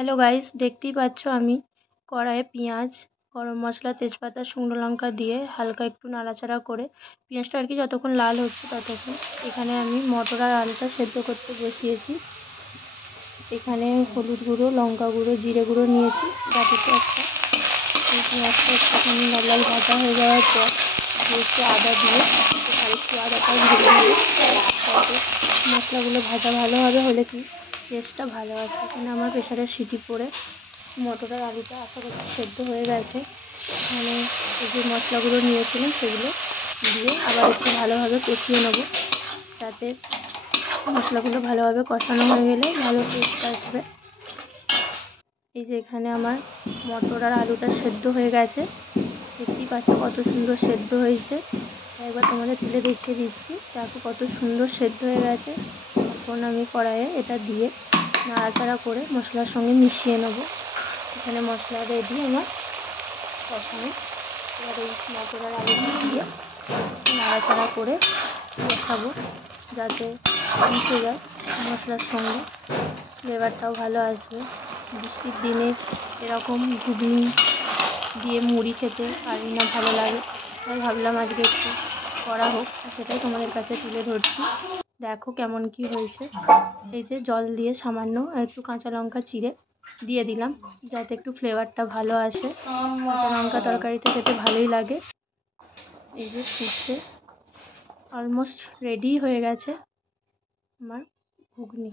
Hello guys, দেখতেই পাচ্ছ আমি কড়াইয়ে পেঁয়াজ, গরম মশলা, তেজপাতা, শুকনো লঙ্কা দিয়ে হালকা একটু নাড়াচাড়া করে পেঁয়াজটা আর কি যতক্ষণ লাল হচ্ছে ততক্ষণ এখানে আমি মটর আর আলুটা সেদ্ধ করতে বসিয়েছি। এখানে হলুদ গুঁড়ো, লঙ্কা গুঁড়ো, জিরে গুঁড়ো নিয়েছি বাটিতে একটা। এই পেঁয়াজটা একটুখানি লাল লাল ভাজা হয়ে যাওয়ার পর একটু আদা দিয়ে একটু আদাটাও ভেজে নেব, তাতে মশলাগুলো ভাজা ভালো হবে, হলে কি টেস্টটা ভালো আসবে। এখানে আমার প্রেশারের সিটি পড়ে মটর আর আলুটা আশা করছি সেদ্ধ হয়ে গেছে। এখানে এই যে মশলাগুলো নিয়েছিলাম সেগুলো দিয়ে আবার একটু ভালোভাবে কষিয়ে নেব, যাতে মশলাগুলো ভালোভাবে কষানো হয়ে গেলে ভালো টেস্ট আসবে। এই যে এখানে আমার মটর আর আলুটা সেদ্ধ হয়ে গেছে, দেখতেই পাচ্ছ কত সুন্দর সেদ্ধ হয়েছে। একবার তোমাদের তুলে দেখিয়ে দিচ্ছি, দেখো কত সুন্দর সেদ্ধ হয়ে গেছে। এখন আমি কড়াইয়ে এটা দিয়ে নাড়াচাড়া করে মশলার সঙ্গে মিশিয়ে নেব। এখানে মশলা রেডি আমার কষানো। এবার এই মটর আর আলুটা দিয়ে নাড়াচাড়া করে কষাবো, যাতে মিশে যায় মশলার সঙ্গে, ফ্লেভারটাও ভালো আসবে। বৃষ্টির দিনে এরকম ঘুগনি দিয়ে মুড়ি খেতে পারি না, ভালো লাগে, তাই ভাবলাম আজকে একটু করা হোক, সেটাই তোমাদের কাছে তুলে ধরছি। দেখো কেমন কি হয়েছে। এই যে জল দিয়ে সামান্য একটু কাঁচা লঙ্কা চিড়ে দিয়ে দিলাম, যাতে একটু ফ্লেভারটা ভালো আসে। কাঁচা লঙ্কা তরকারিতে খেতে ভালোই লাগে। এই যে ফুটছে, অলমোস্ট রেডি হয়ে গেছে আমার ঘুগনি।